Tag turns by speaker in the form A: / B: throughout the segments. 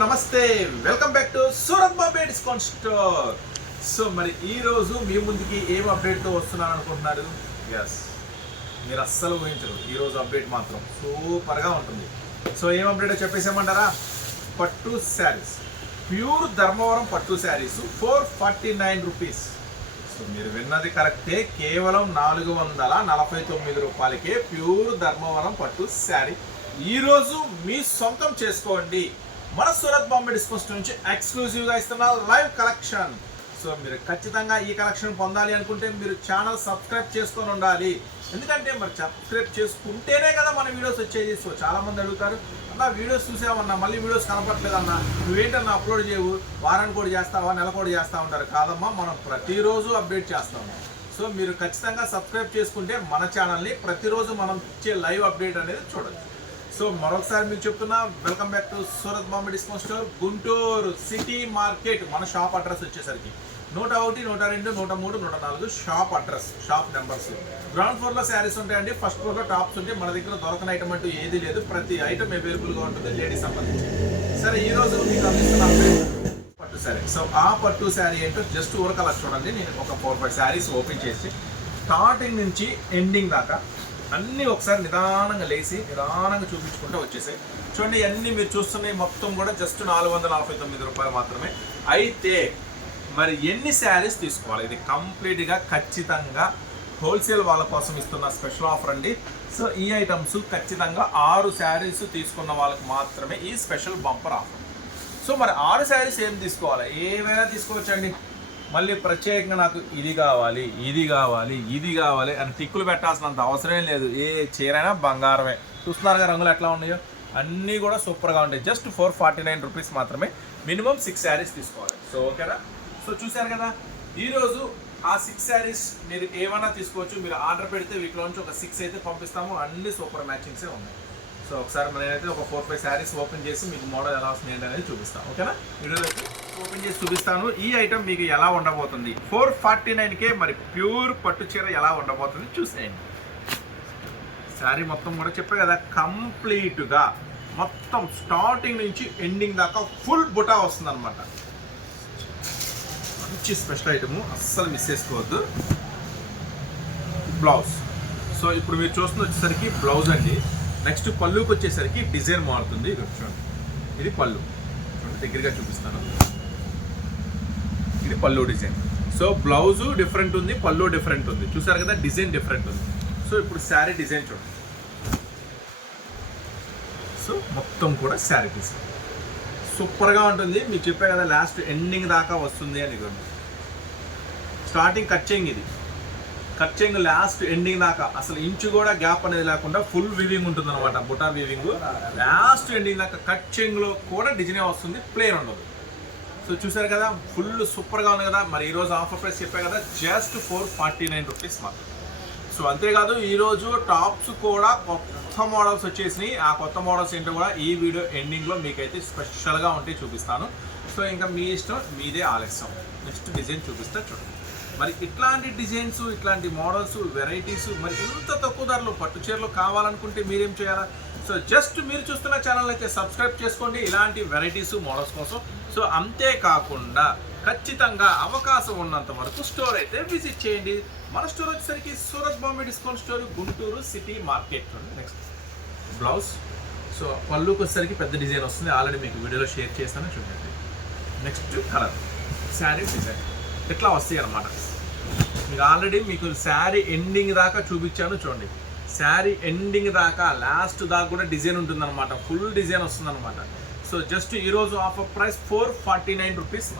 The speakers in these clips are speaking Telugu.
A: నమస్తే welcome back to Surat Bombay discount store. So మరి ఈ రోజు మీ ముందుకి ఏం అప్డేట్తో వస్తున్నాను అనుకుంటున్నారు? ఎస్ మీరు అస్సలు ఊహించరు. ఈరోజు అప్డేట్ మాత్రం సూపర్గా ఉంటుంది. సో ఏం అప్డేట్ చెప్పేసేమంటారా పట్టు శారీస్. ప్యూర్ ధర్మవరం పట్టు saris. Four forty nine rupees. So మీరు విన్నది కరెక్టే. కేవలం నాలుగు వందల నలభై తొమ్మిది రూపాయలకే ప్యూర్ ధర్మవరం పట్టు శారీ ఈరోజు మీ సొంతం చేసుకోండి. మన సూరత్ బాంబే డిస్కోస్ట్ నుంచి ఎక్స్క్లూజివ్గా ఇస్తున్న లైవ్ కలెక్షన్. సో మీరు ఖచ్చితంగా ఈ కలెక్షన్ పొందాలి అనుకుంటే మీరు ఛానల్ సబ్స్క్రైబ్ చేసుకొని ఉండాలి. ఎందుకంటే మరి సబ్స్క్రైబ్ చేసుకుంటేనే కదా మన వీడియోస్ వచ్చేది. సో చాలా మంది అడుగుతారు అన్న వీడియోస్ చూసామన్నా మళ్ళీ వీడియోస్ కనపట్లేదన్నా నువ్వేంటన్నా అప్లోడ్ చేయవు? వారానికి కూడా చేస్తావా? నెల కూడా చేస్తూ ఉంటారు కాదమ్మా మనం ప్రతిరోజు అప్డేట్ చేస్తాము. సో మీరు ఖచ్చితంగా సబ్స్క్రైబ్ చేసుకుంటే మన ఛానల్ని ప్రతిరోజు మనం ఇచ్చే లైవ్ అప్డేట్ అనేది చూడొచ్చు. సో మరొకసారి మీకు చెప్తున్నా welcome back to Surat Bombay discount store Guntur city market మన షాప్ అడ్రస్ వచ్చేసరికి నూట ఒకటి నూట రెండు నూట మూడు నూట నాలుగు shop address shop numbers ground ఫ్లోర్లో శారీస్ ఉంటాయండి ఫస్ట్ ఫ్లోర్లో టాప్స్ ఉంటాయి మన దగ్గర దొరకని ఐటమ్ అంటూ ఏది లేదు. ప్రతి ఐటమ్ అవైలబుల్గా ఉంటుంది లేడీస్ సంబంధించి. సరే ఈరోజు మీకు అందిస్తున్న పట్టు శారీ సో ఆ పట్టు శారీ ఏంటో జస్ట్ ఊరకలా చూడండి. నేను ఒక ఫోర్ ఫైవ్ శారీస్ ఓపెన్ చేసి స్టార్టింగ్ నుంచి ఎండింగ్ దాకా అన్నీ ఒకసారి నిదానంగా లేచి నిదానంగా చూపించుకుంటూ వచ్చేసాయి. చూడండి అన్నీ మీరు చూస్తున్నాయి మొత్తం కూడా జస్ట్ నాలుగు వందల నలభై తొమ్మిది రూపాయలు మాత్రమే. అయితే మరి ఎన్ని శారీస్ తీసుకోవాలి? ఇది కంప్లీట్గా ఖచ్చితంగా హోల్సేల్ వాళ్ళ కోసం ఇస్తున్న స్పెషల్ ఆఫర్ అండి. సో ఈ ఐటమ్స్ ఖచ్చితంగా ఆరు శారీస్ తీసుకున్న వాళ్ళకి మాత్రమే ఈ స్పెషల్ బంపర్ ఆఫర్. సో మరి ఆరు శారీస్ ఏం తీసుకోవాలి? ఏవైనా తీసుకోవచ్చండి మళ్ళీ ప్రత్యేకంగా నాకు ఇది కావాలి ఇది కావాలి ఇది కావాలి అని టిక్కులు పెట్టాల్సినంత అవసరం లేదు. ఏ చీరైనా బంగారమే. చూస్తున్నారు కదా రంగులు ఎట్లా ఉన్నాయో? అన్నీ కూడా సూపర్గా ఉంటాయి. Just four forty nine rupees మాత్రమే మినిమం సిక్స్ శారీస్ తీసుకోవాలి. సో ఓకేనా? సో చూశారు కదా? ఈరోజు ఆ సిక్స్ శారీస్ మీరు ఏమైనా తీసుకోవచ్చు. మీరు ఆర్డర్ పెడితే వీటిలో నుంచి ఒక సిక్స్ అయితే పంపిస్తాము. అన్ని సూపర్ మ్యాచింగ్సే ఉన్నాయి. సో ఒకసారి నేనైతే ఒక ఫోర్ ఫైవ్ శారీస్ ఓపెన్ చేసి మీకు మోడల్ ఎలా వస్తుంది ఏంటి అనేది చూపిస్తాను. ఓకేనా? వీడియోలోకి ఓపెన్ చేసి చూపిస్తాను. ఈ ఐటమ్ మీకు ఎలా ఉండబోతుంది? ఫోర్ ఫార్టీ నైన్కే మరి ప్యూర్ పట్టు చీర ఎలా ఉండబోతుంది చూసేయండి. శారీ మొత్తం కూడా చెప్పే కదా కంప్లీట్గా మొత్తం స్టార్టింగ్ నుంచి ఎండింగ్ దాకా ఫుల్ బుటా వస్తుంది అనమాట మంచి స్పెషల్ ఐటమ్ అస్సలు మిస్ చేసుకోవద్దు. బ్లౌజ్ సో ఇప్పుడు మీరు చూస్తున్న వచ్చేసరికి బ్లౌజ్ అండి. నెక్స్ట్ పళ్ళుకి వచ్చేసరికి డిజైన్ మారుతుంది. ఇది చూడండి. ఇది పళ్ళు. దగ్గరగా చూపిస్తాను. ఇది పళ్ళు డిజైన్. సో బ్లౌజ్ డిఫరెంట్ ఉంది పళ్ళు డిఫరెంట్ ఉంది. చూసారు కదా డిజైన్ డిఫరెంట్ ఉంది. సో ఇప్పుడు శారీ డిజైన్ చూడండి. సో మొత్తం కూడా శారీ డిజైన్. సూపర్గా ఉంటుంది. మీకు చెప్పే కదా లాస్ట్ ఎండింగ్ దాకా వస్తుంది అని స్టార్టింగ్ కట్ చేయింగ్ ఇది. కట్ చేయింగ్ లాస్ట్ ఎండింగ్ దాకా. అసలు ఇంచు కూడా గ్యాప్ అనేది లేకుండా ఫుల్ వీవింగ్ ఉంటుంది అనమాట బుటా వీవింగ్ లాస్ట్ ఎండింగ్ దాకా కట్ చేయింగ్లో కూడా డిజైన్ వస్తుంది ప్లేన్ ఉండదు. సో చూసారు కదా ఫుల్ సూపర్గా ఉంది కదా. మరి ఈరోజు ఆఫర్ ప్రైస్ చెప్పా కదా just four forty nine rupees మాత్రం సో అంతేకాదు ఈరోజు టాప్స్ కూడా కొత్త మోడల్స్ వచ్చేసినాయి. ఆ కొత్త మోడల్స్ ఏంటో కూడా ఈ వీడియో ఎండింగ్లో మీకైతే స్పెషల్గా ఉంటే చూపిస్తాను. సో ఇంకా మీ ఇష్టం మీదే ఆలస్యం. నెక్స్ట్ డిజైన్ చూపిస్తే చూడండి మరి ఇట్లాంటి డిజైన్స్ ఇట్లాంటి మోడల్స్ వెరైటీస్ మరి ఇంత తక్కువ ధరలో పట్టు చీరలు కావాలనుకుంటే మీరేం చేయాలా? సో జస్ట్ మీరు చూస్తున్న ఛానల్ అయితే సబ్స్క్రైబ్ చేసుకోండి. ఇలాంటి వెరైటీస్ మోడల్స్ కోసం. సో అంతేకాకుండా ఖచ్చితంగా అవకాశం ఉన్నంత వరకు స్టోర్ అయితే విజిట్ చేయండి. మన స్టోర్ వచ్చేసరికి Surat Bombay discount store Guntur city market next blouse so పళ్ళుకి వచ్చేసరికి పెద్ద డిజైన్ వస్తుంది. ఆల్రెడీ మీకు వీడియోలో షేర్ చేస్తాను చూడండి. నెక్స్ట్ కలర్ శారీ డిజైన్ ఇట్లా వస్తాయి అనమాట మీకు ఆల్రెడీ మీకు శారీ ఎండింగ్ దాకా చూపించాను. చూడండి. శారీ ఎండింగ్ దాకా లాస్ట్ దాకా కూడా డిజైన్ ఉంటుందన్నమాట. ఫుల్ డిజైన్ వస్తుందన్నమాట. సో జస్ట్ ఈరోజు offer price four forty nine rupees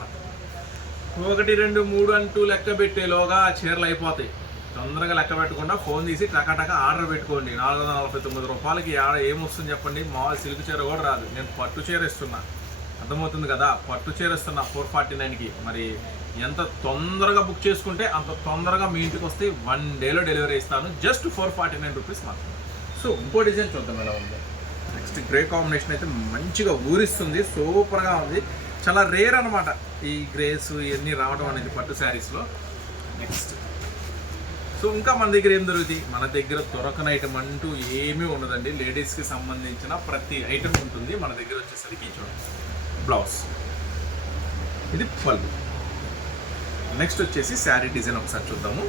A: ఒకటి రెండు మూడు అంటూ లెక్క పెట్టేలోగా చీరలు అయిపోతాయి. తొందరగా లెక్క పెట్టకుండా ఫోన్ తీసి టకాటక ఆర్డర్ పెట్టుకోండి. నాలుగు వందల నలభై తొమ్మిది రూపాయలకి ఆడ ఏమొస్తుంది చెప్పండి? మామూలు సిల్క్ చీర కూడా రాదు. నేను పట్టు చీర ఇస్తున్నా. అర్థమవుతుంది కదా? పట్టు చీర ఇస్తున్నా ఫోర్ ఫార్టీ నైన్కి. మరి ఎంత తొందరగా బుక్ చేసుకుంటే అంత తొందరగా మీ ఇంటికి వస్తే వన్ డేలో డెలివరీ ఇస్తాను. Just four forty nine rupees మాత్రం సో ఇంకో డిజైన్ చూద్దాం ఎలా ఉంది. నెక్స్ట్ గ్రే కాంబినేషన్ అయితే మంచిగా ఊరిస్తుంది. సూపర్గా ఉంది. చాలా రేర్ అనమాట ఈ గ్రేస్ ఇవన్నీ రావడం అనేది పట్టు శారీస్లో. నెక్స్ట్. సో ఇంకా మన దగ్గర ఏం దొరుకుతాయి? మన దగ్గర దొరకని ఐటమ్ అంటూ ఏమీ ఉండదండి. లేడీస్కి సంబంధించిన ప్రతి ఐటమ్ ఉంటుంది. మన దగ్గర వచ్చేసరికి చూడండి. బ్లౌజ్. ఇది పళ్ళు. నెక్స్ట్ వచ్చేసి శారీ డిజైన్ ఒకసారి చూద్దాము.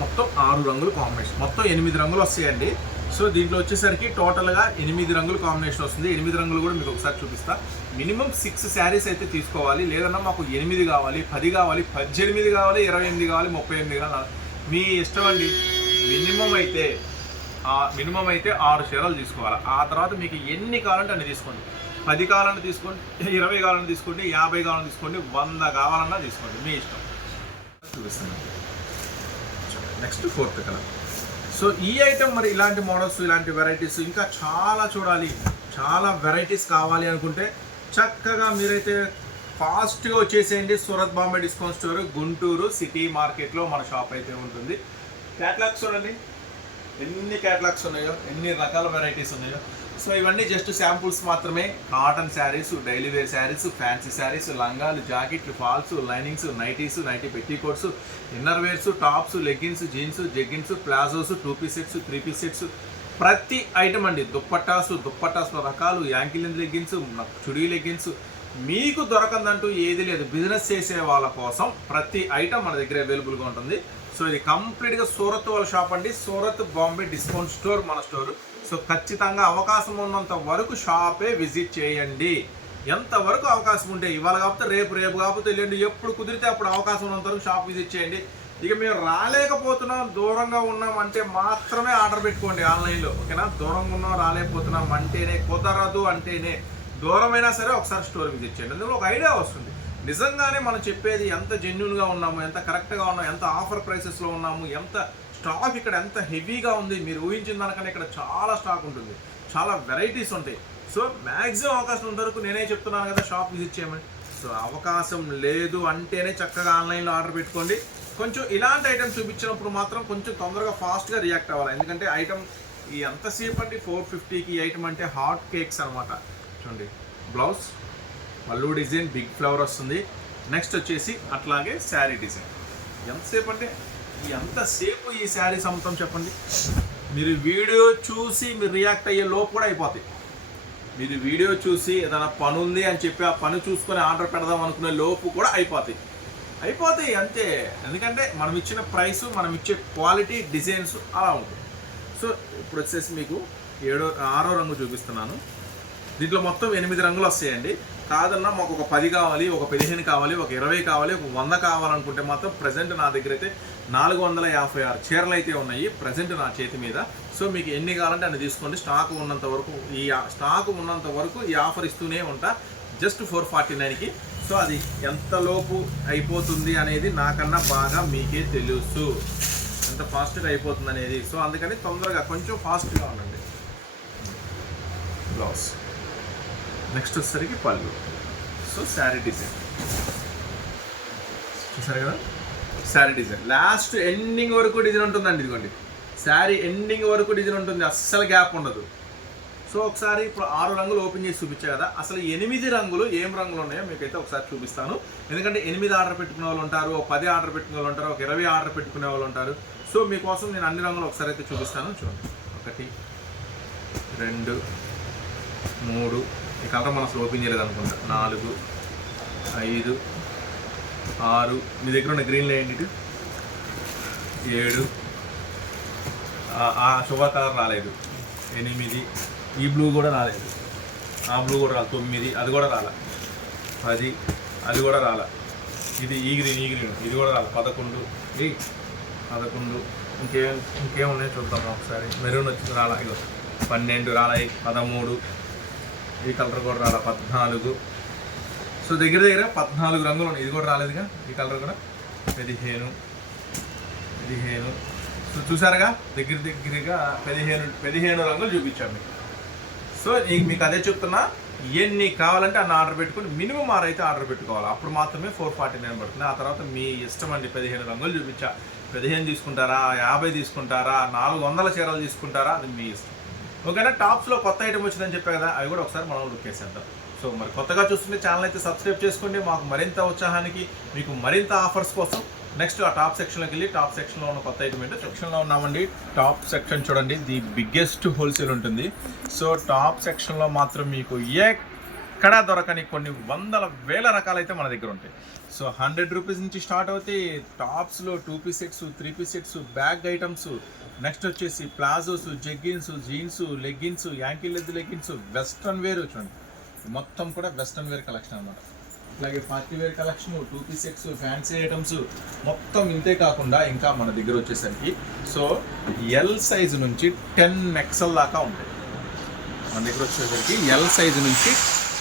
A: మొత్తం ఆరు రంగులు కాంబినేషన్ మొత్తం ఎనిమిది రంగులు వస్తాయండి. సో దీంట్లో వచ్చేసరికి టోటల్గా ఎనిమిది రంగులు కాంబినేషన్ వస్తుంది. ఎనిమిది రంగులు కూడా మీకు ఒకసారి చూపిస్తా. మినిమం సిక్స్ శారీస్ అయితే తీసుకోవాలి. లేదన్నా మాకు ఎనిమిది కావాలి పది కావాలి పద్దెనిమిది కావాలి ఇరవై ఎనిమిది కావాలి ముప్పై ఎనిమిది కావాలి. మీ ఇష్టం అండి. మినిమం అయితే మినిమం అయితే ఆరు చీరలు తీసుకోవాలి. ఆ తర్వాత మీకు ఎన్ని కావాలంటే అన్ని తీసుకోండి. పది కావాలన్నా తీసుకోండి ఇరవై కావాలని తీసుకోండి యాభై కావాలని తీసుకోండి వంద కావాలన్నా తీసుకోండి. మీ ఇష్టం. చూపిస్తున్నాను. నెక్స్ట్ ఫోర్త్ కలర్ సో ఈ ఐటమ్ మరి ఇలాంటి మోడల్స్ ఇలాంటి వెరైటీస్ ఇంకా చాలా చూడాలి. చాలా వెరైటీస్ కావాలి అనుకుంటే చక్కగా మీరైతే ఫాస్ట్గా వచ్చేసేయండి. Surat Bombay discount store Guntur city మార్కెట్లో మన షాప్ అయితే ఉంటుంది. క్యాట్లాగ్స్ చూడండి. ఎన్ని క్యాటలాగ్స్ ఉన్నాయో ఎన్ని రకాల వెరైటీస్ ఉన్నాయో. సో ఇవన్నీ జస్ట్ శాంపుల్స్ మాత్రమే. Cotton saris daily wear saris fancy saris లంగాలు జాకెట్లు falls linings nighties nightie petticoats inner wears tops leggings jeans jeggings palazzos two piece sets three piece sets ప్రతి ఐటమ్ అండి. దుప్పట్టాస్ దుప్పట్టాస్లో రకాలు యాంకిల్ లెగ్గిన్స్ చుడీ లెగ్గిన్స్ మీకు దొరకందంటూ ఏది లేదు. బిజినెస్ చేసే వాళ్ళ కోసం ప్రతి ఐటమ్ మన దగ్గర అవైలబుల్గా ఉంటుంది. సో ఇది కంప్లీట్గా సూరత్ వాళ్ళ షాప్ అండి. సూరత్ బాంబే డిస్కౌంట్ స్టోర్ మన స్టోర్. సో ఖచ్చితంగా అవకాశం ఉన్నంత వరకు షాపే విజిట్ చేయండి. ఎంతవరకు అవకాశం ఉంటే ఇవాళ కాకపోతే రేపు రేపు కాకపోతే వెళ్ళండి ఎప్పుడు కుదిరితే అప్పుడు అవకాశం ఉన్నంత వరకు షాప్ విజిట్ చేయండి. ఇక మేము రాలేకపోతున్నాం దూరంగా ఉన్నాం అంటే మాత్రమే ఆర్డర్ పెట్టుకోండి ఆన్లైన్లో ఓకేనా? దూరంగా ఉన్నాం రాలేకపోతున్నాం అంటేనే కుదరదు అంటేనే దూరమైనా సరే ఒకసారి స్టోర్ విజిట్ చేయండి. అందులో ఒక ఐడియా వస్తుంది. నిజంగానే మనం చెప్పేది ఎంత జెన్యున్గా ఉన్నాము ఎంత కరెక్ట్గా ఉన్నాము ఎంత ఆఫర్ ప్రైసెస్లో ఉన్నాము ఎంత స్టాక్ ఇక్కడ ఎంత హెవీగా ఉంది మీరు ఊహించిన దానికన్నా ఇక్కడ చాలా స్టాక్ ఉంటుంది. చాలా వెరైటీస్ ఉంటాయి. సో మ్యాక్సిమం అవకాశం ఉన్నంత నేనే చెప్తున్నాను కదా షాప్ విజిట్ చేయమని. సో అవకాశం లేదు అంటేనే చక్కగా ఆన్లైన్లో ఆర్డర్ పెట్టుకోండి. కొంచెం ఇలాంటి ఐటమ్ చూపించినప్పుడు మాత్రం కొంచెం తొందరగా ఫాస్ట్గా రియాక్ట్ అవ్వాలి. ఎందుకంటే ఐటమ్ ఈ ఎంతసేపు అండి? ఫోర్ ఫిఫ్టీకి ఐటమ్ అంటే హాట్ కేక్స్ అనమాట చూడండి బ్లౌజ్ పళ్ళు డిజైన్ బిగ్ ఫ్లవర్ వస్తుంది. నెక్స్ట్ వచ్చేసి అట్లాగే శారీ డిజైన్. ఎంతసేపు అంటే ఎంతసేపు ఈ శారీస్ అమ్ముతాం చెప్పండి? మీరు వీడియో చూసి మీరు రియాక్ట్ అయ్యే లోపు కూడా అయిపోతాయి. మీరు వీడియో చూసి ఏదైనా పని ఉంది అని చెప్పి ఆ పని చూసుకొని ఆర్డర్ పెడదాం అనుకునే లోపు కూడా అయిపోతాయి. అయిపోతాయి అంతే. ఎందుకంటే మనం ఇచ్చిన ప్రైస్ మనం ఇచ్చే క్వాలిటీ డిజైన్స్ అలా ఉంటుంది సో ఇప్పుడు వచ్చేసి మీకు ఏడో ఆరో రంగు చూపిస్తున్నాను. దీంట్లో మొత్తం ఎనిమిది రంగులు వస్తాయండి. కాదన్నా మాకు ఒక పది కావాలి ఒక పదిహేను కావాలి ఒక ఇరవై కావాలి ఒక వంద కావాలనుకుంటే మాత్రం ప్రజెంట్ నా దగ్గర అయితే నాలుగు వందల యాభై ఆరు చీరలు అయితే ఉన్నాయి ప్రజెంట్ నా చేతి మీద. సో మీకు ఎన్ని కావాలంటే అన్ని తీసుకోండి. స్టాక్ ఉన్నంత వరకు ఈ స్టాక్ ఉన్నంత వరకు ఈ ఆఫర్ ఇస్తూనే ఉంటా. జస్ట్ ఫోర్ ఫార్టీ నైన్కి. సో అది ఎంతలోపు అయిపోతుంది అనేది నాకన్నా బాగా మీకే తెలుసు. ఎంత ఫాస్ట్గా అయిపోతుంది అనేది సో అందుకని తొందరగా కొంచెం ఫాస్ట్గా ఉండండి. బ్లౌజ్. నెక్స్ట్ వచ్చేసరికి పళ్ళు. So sari design. చూసారు కదా? శారీ డిజైన్. లాస్ట్ ఎండింగ్ వరకు డిజైన్ ఉంటుందండి ఇదిగోండి. శారీ ఎండింగ్ వరకు డిజైన్ ఉంటుంది. అస్సలు గ్యాప్ ఉండదు. సో ఒకసారి ఇప్పుడు ఆరు రంగులు ఓపెన్ చేసి చూపించా కదా. అసలు ఎనిమిది రంగులు ఏం రంగులు ఉన్నాయో మీకైతే ఒకసారి చూపిస్తాను. ఎందుకంటే ఎనిమిది ఆర్డర్ పెట్టుకునే వాళ్ళు ఉంటారు ఒక పది ఆర్డర్ పెట్టుకునే వాళ్ళు ఉంటారు ఒక ఇరవై ఆర్డర్ పెట్టుకునే వాళ్ళు ఉంటారు. సో మీకోసం నేను అన్ని రంగులు ఒకసారి అయితే చూపిస్తాను. చూడండి. ఒకటి రెండు మూడు ఈ కలర్ మనం అసలు ఓపెన్ చేయలేదు అనుకుంటా. నాలుగు ఐదు ఆరు. మీ దగ్గర ఉన్న గ్రీన్ ఏంటి ఇటు? ఏడు. ఆ- శుభ కలర్ రాలేదు. ఎనిమిది. ఈ బ్లూ కూడా రాలేదు. ఆ బ్లూ కూడా రాలి తొమ్మిది. అది కూడా రాలే. పది. అది కూడా రాలే. ఇది ఈ గ్రీన్ ఈ గ్రీన్. ఇది కూడా రాలే. పదకొండు. ఈ పదకొండు. ఇంకేం ఇంకేమున్నాయో చూద్దాం ఒకసారి. మెరూన్ వచ్చింది రాలా. ఇగో. పన్నెండు రాలాయి. పదమూడు. ఈ కలర్ కూడా రాలా. పద్నాలుగు. సో దగ్గర దగ్గర పద్నాలుగు రంగులు ఉన్నాయి. ఇది కూడా రాలేదుగా? ఈ కలర్ కూడా? పదిహేను. పదిహేను. సో చూసారుగా? దగ్గర దగ్గరగా పదిహేను పదిహేను రంగులు చూపించాం మీకు. సో మీకు అదే చెప్తున్నా ఎన్ని కావాలంటే అన్న ఆర్డర్ పెట్టుకుని మినిమం ఆరు అయితే ఆర్డర్ పెట్టుకోవాలి. అప్పుడు మాత్రమే ఫోర్ ఫార్టీ నైన్ పడుతుంది. ఆ తర్వాత మీ ఇష్టం అండి పదిహేను రంగులు చూపించా. పదిహేను తీసుకుంటారా? యాభై తీసుకుంటారా? నాలుగు వందల చీరలు తీసుకుంటారా? అది మీ ఇష్టం. ఓకేనా టాప్స్లో కొత్త ఐటమ్ వచ్చిందని చెప్పా కదా అవి కూడా ఒకసారి మనం లుక్ వేసేద్దాం సో మరి కొత్తగా చూస్తుంటే ఛానల్ అయితే సబ్స్క్రైబ్ చేసుకోండి. మాకు మరింత ఉత్సాహానికి మీకు మరింత ఆఫర్స్ కోసం నెక్స్ట్ ఆ టాప్ సెక్షన్లోకి వెళ్ళి టాప్ సెక్షన్లో ఉన్న కొత్త ఐటమ్ ఏంటో సెక్షన్లో ఉన్నామండి. టాప్ సెక్షన్ చూడండి ది బిగ్గెస్ట్ హోల్సేల్ ఉంటుంది. సో టాప్ సెక్షన్లో మాత్రం మీకు ఏ ఎక్కడా దొరకని కొన్ని వందల వేల రకాలైతే మన దగ్గర ఉంటాయి. సో హండ్రెడ్ రూపీస్ నుంచి స్టార్ట్ అవుతాయి. టాప్స్లో two piece sets three piece sets bag items. Next వచ్చేసి palazzos jeggings jeans leggings ankle leg leggings western wear చూడండి. మొత్తం కూడా వెస్ట్రన్ వేర్ కలెక్షన్ అనమాట అలాగే party wear collection two piece sets fancy items. మొత్తం ఇంతే కాకుండా ఇంకా మన దగ్గర వచ్చేసరికి సో ఎల్ సైజ్ నుంచి టెన్ ఎక్సెల్ దాకా ఉంటాయి. మన దగ్గర వచ్చేసరికి ఎల్ సైజ్ నుంచి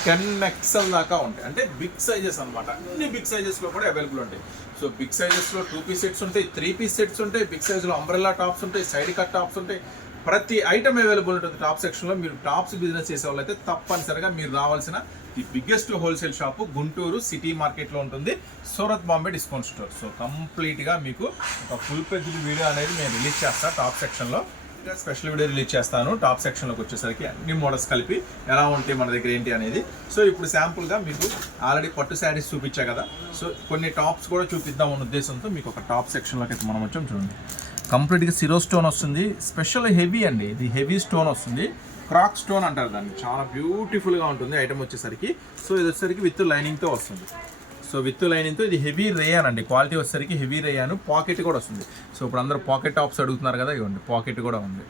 A: టెన్ ఎక్సెల్ దాకా ఉంటాయి. అంటే బిగ్ సైజెస్ అన్నమాట. అన్ని బిగ్ సైజెస్లో కూడా అవైలబుల్ ఉంటాయి. సో బిగ్ సైజెస్లో టూ పీస్ సెట్స్ ఉంటాయి త్రీ పీస్ సెట్స్ ఉంటాయి బిగ్ సైజ్లో అంబ్రెల్లా టాప్స్ ఉంటాయి సైడ్ కట్ టాప్స్ ఉంటాయి. ప్రతి ఐటమ్ అవైలబుల్ ఉంటుంది టాప్ సెక్షన్లో మీరు టాప్స్ బిజినెస్ చేసే వాళ్ళైతే తప్పనిసరిగా మీరు రావాల్సిన the biggest wholesale shop Guntur city మార్కెట్లో ఉంటుంది. Surat Bombay discount store. So కంప్లీట్గా మీకు ఒక ఫుల్ పేజ్ వీడియో అనేది నేను రిలీజ్ చేస్తాను టాప్ సెక్షన్లో స్పెషల్ వీడియో రిలీజ్ చేస్తాను. టాప్ సెక్షన్లోకి వచ్చేసరికి అన్ని మోడల్స్ కలిపి ఎలా ఉంటాయి మన దగ్గర ఏంటి అనేది. సో ఇప్పుడు శాంపుల్గా మీకు ఆల్రెడీ పట్టు శారీస్ చూపించా కదా. సో కొన్ని టాప్స్ కూడా చూపిద్దాం అన్న ఉద్దేశంతో మీకు ఒక టాప్ సెక్షన్లోకి అయితే మనం వచ్చాం చూడండి. కంప్లీట్గా సిరో స్టోన్ వస్తుంది. స్పెషల్ హెవీ అండి. ఇది హెవీ స్టోన్ వస్తుంది. క్రాక్ స్టోన్ అంటారు దాన్ని. చాలా బ్యూటిఫుల్గా ఉంటుంది ఐటమ్ వచ్చేసరికి. సో ఇది వచ్చేసరికి విత్ లైనింగ్తో వస్తుంది. సో విత్ లైనింగ్తో ఇది హెవీ రేయాన్ అండి. క్వాలిటీ వచ్చేసరికి హెవీ రేయాను. పాకెట్ కూడా వస్తుంది. సో ఇప్పుడు అందరూ పాకెట్ టాప్స్ అడుగుతున్నారు కదా ఇవ్వండి. పాకెట్ కూడా ఉంది.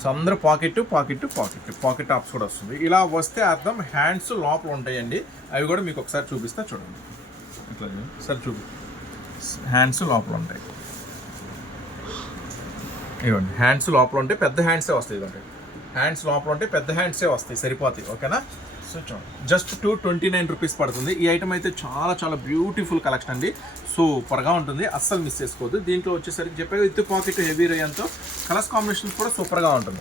A: సో అందరూ pocket pocket pocket pocket tops కూడా వస్తుంది. ఇలా వస్తే అర్థం హ్యాండ్స్ లోపల ఉంటాయండి. అవి కూడా మీకు ఒకసారి చూపిస్తా చూడండి. ఇట్లా సార్ చూపి. హ్యాండ్స్ లోపల ఉంటాయి. ఇవ్వండి. హ్యాండ్స్ లోపల ఉంటే పెద్ద హ్యాండ్సే వస్తాయి ఇవ్వండి హ్యాండ్స్ లోపల ఉంటే పెద్ద హ్యాండ్సే వస్తాయి. సరిపోతాయి. ఓకేనా? సో చూడండి just two twenty nine rupees పడుతుంది. ఈ ఐటమ్ అయితే చాలా చాలా బ్యూటిఫుల్ కలెక్షన్ అండి. సూపర్గా ఉంటుంది. అస్సలు మిస్ చేసుకోవద్దు. దీంట్లో వచ్చేసరికి చెప్పే విత్ పాకెట్ హెవీ రేయంతో కలర్స్ కాంబినేషన్ కూడా సూపర్గా ఉంటుంది.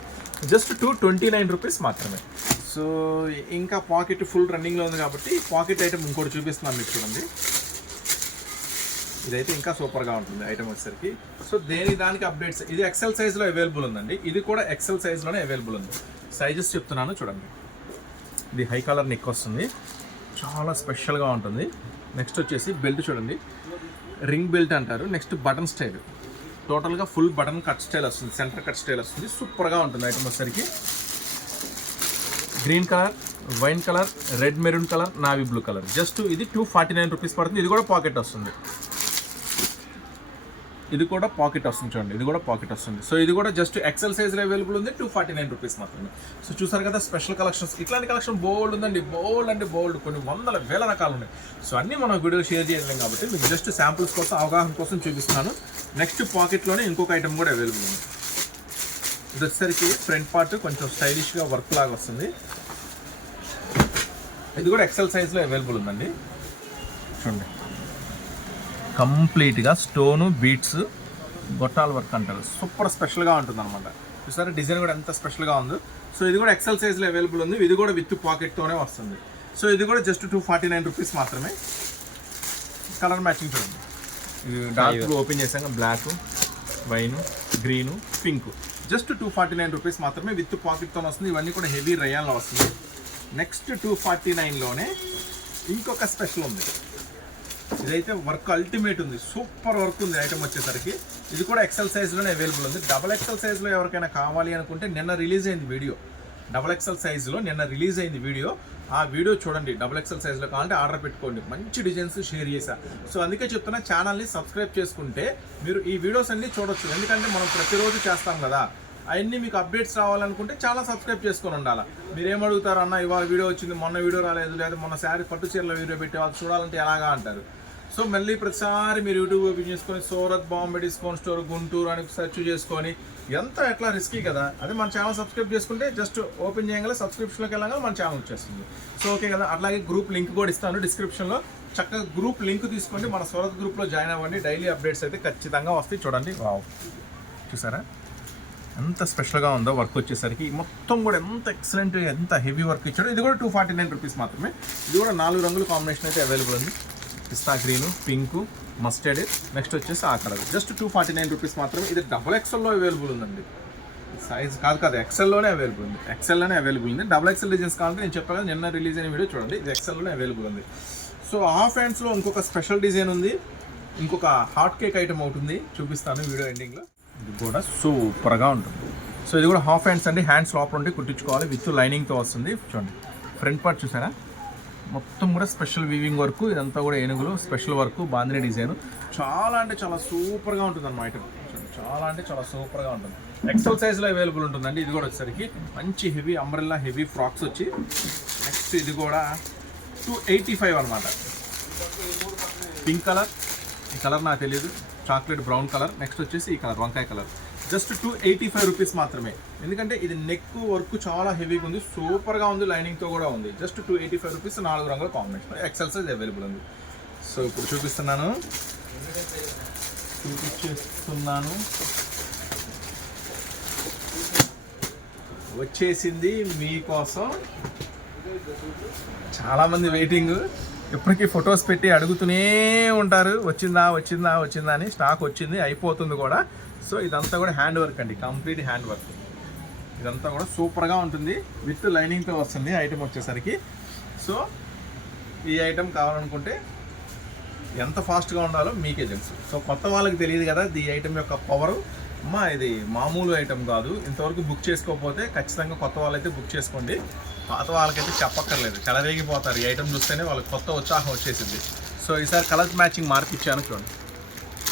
A: Just two twenty nine rupees మాత్రమే. సో ఇంకా పాకెట్ ఫుల్ రన్నింగ్లో ఉంది కాబట్టి పాకెట్ ఐటమ్ ఇంకోటి చూపిస్తున్నాను మీకు చూడండి. ఇదైతే ఇంకా సూపర్గా ఉంటుంది ఐటమ్ వచ్చేసరికి. సో దేని దానికి అప్డేట్స్ ఇది ఎక్సెల్ సైజ్లో అవైలబుల్ ఉందండి. ఇది కూడా ఎక్సెల్ సైజ్లోనే అవైలబుల్ ఉంది. సైజెస్ చెప్తున్నాను చూడండి. ఇది హై కలర్ నెక్ వస్తుంది. చాలా స్పెషల్గా ఉంటుంది. నెక్స్ట్ వచ్చేసి బెల్ట్ చూడండి. రింగ్ బెల్ట్ అంటారు. నెక్స్ట్ బటన్ స్టైల్ టోటల్గా ఫుల్ బటన్ కట్ స్టైల్ వస్తుంది. సెంటర్ కట్ స్టైల్ వస్తుంది. సూపర్గా ఉంటుంది ఐటమ్ వచ్చేసరికి. Green colour wine colour red maroon colour navy blue colour just ఇది టూ ఫార్టీ నైన్ రూపీస్ పడుతుంది. ఇది కూడా పాకెట్ వస్తుంది. ఇది కూడా పాకెట్ వస్తుంది చూడండి ఇది కూడా పాకెట్ వస్తుంది. సో ఇది కూడా జస్ట్ ఎక్సెల్ సైజ్లో అవైలబుల్ ఉంది టూ ఫార్టీ నైన్ రూపీస్ మాత్రమే. సో చూసారు కదా స్పెషల్ కలెక్షన్స్ ఇట్లాంటి కలెక్షన్ బోల్డ్ ఉందండి బోల్డ్ అంటే బోల్డ్ కొన్ని వందల వేల రకాలు ఉన్నాయి. సో అన్నీ మనం వీడియో షేర్ చేయలేం కాబట్టి మీకు జస్ట్ శాంపుల్స్ కోసం అవగాహన కోసం చూపిస్తున్నాను. నెక్స్ట్ పాకెట్లోనే ఇంకొక ఐటమ్ కూడా అవైలబుల్ ఉంది. ఇది వచ్చేసరికి ఫ్రంట్ పార్ట్ కొంచెం స్టైలిష్గా వర్క్ లాగా వస్తుంది. ఇది కూడా ఎక్సెల్ సైజ్లో అవైలబుల్ ఉందండి. చూడండి. కంప్లీట్గా స్టోను బీట్స్ గొట్టాల వర్క్ అంటారు. సూపర్ స్పెషల్గా ఉంటుంది అనమాట చూసారా? డిజైన్ కూడా ఎంత స్పెషల్గా ఉందో. సో ఇది కూడా ఎక్సెల్ సైజ్లో అవైలబుల్ ఉంది. ఇది కూడా విత్ పాకెట్తోనే వస్తుంది. సో ఇది కూడా just two forty nine rupees మాత్రమే. కలర్ మ్యాచింగ్ చూడండి. ఇది డార్క్ ఓపెన్ చేసాక black wine green pink just two forty nine rupees మాత్రమే విత్ పాకెట్తో వస్తుంది. ఇవన్నీ కూడా హెవీ రయాన్లో వస్తుంది. నెక్స్ట్ టూ ఫార్టీ నైన్లోనే ఇంకొక స్పెషల్ ఉంది. ఇదైతే వర్క్ అల్టిమేట్ ఉంది. సూపర్ వర్క్ ఉంది ఐటమ్ వచ్చేసరికి. ఇది కూడా ఎక్సెల్ సైజ్లోనే అవైలబుల్ ఉంది. డబల్ ఎక్సెల్ సైజ్లో ఎవరికైనా కావాలి అనుకుంటే నిన్న రిలీజ్ అయింది వీడియో డబల్ ఎక్సెల్ సైజులో నిన్న రిలీజ్ అయింది వీడియో ఆ వీడియో చూడండి. డబల్ ఎక్సెల్ సైజులో కావాలంటే ఆర్డర్ పెట్టుకోండి. మంచి డిజైన్స్ షేర్ చేశా. సో అందుకే చెప్తున్నా ఛానల్ని సబ్స్క్రైబ్ చేసుకుంటే మీరు ఈ వీడియోస్ అన్నీ చూడొచ్చు. ఎందుకంటే మనం ప్రతిరోజు చేస్తాం కదా. అవన్నీ మీకు అప్డేట్స్ రావాలనుకుంటే చాలా సబ్స్క్రైబ్ చేసుకొని ఉండాలి. మీరు అడుగుతారు అన్న ఇవాళ వీడియో వచ్చింది మొన్న వీడియో రాలేదు లేదా మొన్న శారీ పట్టు చీరల వీడియో పెట్టి వాళ్ళు చూడాలంటే ఎలాగా? అంటారు. సో మళ్ళీ ప్రతిసారి మీరు యూట్యూబ్ ఓపెన్ చేసుకొని సూరత్ బాంబే డిస్కౌంట్ స్టోర్ గుంటూరు అని సెర్చ్ చేసుకొని ఎంత ఎట్లా రిస్కీ కదా అదే మన ఛానల్ సబ్స్క్రైబ్ చేసుకుంటే జస్ట్ ఓపెన్ చేయగల సబ్స్క్రిప్షన్లోకి వెళ్ళగా మన ఛానల్ వచ్చేస్తుంది. సో ఓకే కదా అట్లాగే గ్రూప్ లింక్ కూడా ఇస్తాను డిస్క్రిప్షన్లో చక్కగా గ్రూప్ లింక్ తీసుకోండి మన సూరత్ గ్రూప్లో జాయిన్ అవ్వండి. డైలీ అప్డేట్స్ అయితే ఖచ్చితంగా వస్తాయి. చూడండి వావ్ చూసారా? ఎంత స్పెషల్గా ఉందో వర్క్ వచ్చేసరికి. మొత్తం కూడా ఎంత ఎక్సలెంట్ ఎంత హెవీ వర్క్ ఇచ్చాడో. ఇది కూడా టూ ఫార్టీ నైన్ రూపీస్ మాత్రమే. ఇది కూడా నాలుగు రంగుల కాంబినేషన్ అయితే అవైలబుల్ ఉంది. పిస్తా గ్రీన్ పింక్ మస్టర్డ్. నెక్స్ట్ వచ్చేసి ఆ colour. Just two forty nine rupees మాత్రమే. ఇది డబుల్ ఎక్సెల్లో అవైలబుల్ ఉందండి. సైజ్ కాదు కాదు ఎక్సెల్లోనే అవైలబుల్ ఉంది. ఎక్సెల్లోనే అవైలబుల్ ఉంది. డబుల్ ఎక్సెల్ డిజైన్స్ కావాలంటే నేను చెప్పాను నిన్న రిలీజ్ అయిన వీడియో చూడండి. ఇది ఎక్సెల్లోనే అవైలబుల్ ఉంది. సో హాఫ్ హ్యాండ్స్లో ఇంకొక స్పెషల్ డిజైన్ ఉంది. ఇంకొక హాట్ కేక్ ఐటమ్ ఒకటి ఉంది. చూపిస్తాను వీడియో ఎండింగ్లో ఇది కూడా సూపర్గా ఉంటుంది. సో ఇది కూడా హాఫ్ హ్యాండ్స్ అండి. హ్యాండ్స్ లోపల ఉండి కుట్టించుకోవాలి. విత్ లైనింగ్తో వస్తుంది. చూడండి. ఫ్రంట్ పార్ట్ చూసారా? మొత్తం కూడా స్పెషల్ వీవింగ్ వర్క్ ఇదంతా కూడా ఏనుగులు స్పెషల్ వర్క్ బాందిని డిజైన్. చాలా అంటే చాలా సూపర్గా ఉంటుంది అనమాట చాలా అంటే చాలా సూపర్గా ఉంటుంది. ఎక్సెల్ సైజ్లో అవైలబుల్ ఉంటుందండి ఇది కూడా వచ్చేసరికి. మంచి హెవీ అంబ్రెల్లా హెవీ ఫ్రాక్స్ వచ్చి నెక్స్ట్ ఇది కూడా టూ ఎయిటీ ఫైవ్ అనమాట పింక్ కలర్ ఈ కలర్ నాకు తెలియదు. చాక్లెట్ బ్రౌన్ కలర్ నెక్స్ట్ వచ్చేసి ఈ కలర్ వంకాయ colour just two eighty five rupees మాత్రమే. ఎందుకంటే ఇది నెక్ వర్క్ చాలా హెవీగా ఉంది. సూపర్గా ఉంది లైనింగ్తో కూడా ఉంది. Just two eighty five rupees నాలుగు రంగుల కాంబినేషన్ ఎక్సెల్ సైజ్ అవైలబుల్ ఉంది. సో ఇప్పుడు చూపిస్తున్నాను. చూపించేస్తున్నాను వచ్చేసింది మీకోసం. చాలామంది వెయిటింగ్ ఎప్పటికీ ఫొటోస్ పెట్టి అడుగుతూనే ఉంటారు. వచ్చిందా వచ్చిందా వచ్చిందా అని స్టాక్ వచ్చింది అయిపోతుంది కూడా. సో ఇదంతా కూడా హ్యాండ్ వర్క్ అండి. కంప్లీట్ హ్యాండ్ వర్క్ ఇదంతా కూడా సూపర్గా ఉంటుంది. విత్ లైనింగ్తో వస్తుంది ఐటెం వచ్చేసరికి. సో ఈ ఐటెం కావాలనుకుంటే ఎంత ఫాస్ట్గా ఉండాలో మీకే తెలుసు. సో కొత్త వాళ్ళకి తెలియదు కదా ఈ ఐటెం యొక్క పవర్. అమ్మా ఇది మామూలు ఐటెం కాదు. ఇంతవరకు బుక్ చేసుకోకపోతే ఖచ్చితంగా కొత్త వాళ్ళైతే బుక్ చేసుకోండి. పాత వాళ్ళకైతే చెప్పక్కర్లేదు. చెలరేగిపోతారు ఈ ఐటెం చూస్తేనే వాళ్ళకి కొత్త ఉత్సాహం వచ్చేసింది. సో ఈసారి కలర్ మ్యాచింగ్ మార్పిచ్చాను చూడండి.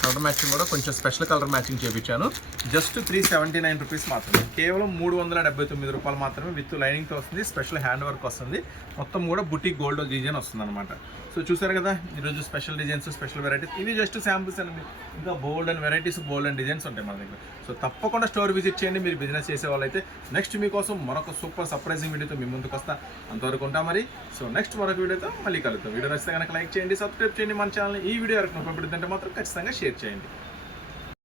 A: కలర్ మ్యాచింగ్ కూడా కొంచెం స్పెషల్ కలర్ మ్యాచింగ్ చేయించాను just three seventy nine rupees మాత్రమే. కేవలం మూడు వందల డెబ్బై తొమ్మిది రూపాయలు మాత్రమే విత్ లైనింగ్తో వస్తుంది. స్పెషల్ హ్యాండ్ వర్క్ వస్తుంది. మొత్తం కూడా బుటిక్ గోల్డ్ డిజైన్ వస్తుంది అనమాట సో చూసారు కదా? ఈరోజు స్పెషల్ డిజైన్స్ స్పెషల్ వెరైటీస్ ఇవి జస్ట్ శాంపుల్స్ అండి. ఇంకా బోల్డ్ అండ్ వెరైటీస్ బోల్డ్ అండ్ డిజైన్స్ ఉంటాయి మన దగ్గర. సో తప్పకుండా స్టోర్ విజిట్ చేయండి. మీరు బిజినెస్ చేసే వాళ్ళైతే నెక్స్ట్ మీకోసం మరొక సూపర్ సర్ప్రైజింగ్ వీడియోతో మీ ముందుకు వస్తా. అంతవరకు ఉంటాం మరి. సో నెక్స్ట్ మరొక వీడియోతో మళ్ళీ కలుగుతాం వీడియో నచ్చితే కనుక లైక్ చేయండి సబ్స్క్రైబ్ చేయండి మన ఛానల్ ఈ వీడియో ఎవరికి ఉపయోగపడుతుంటే మాత్రం ఖచ్చితంగా షేర్ చేయండి.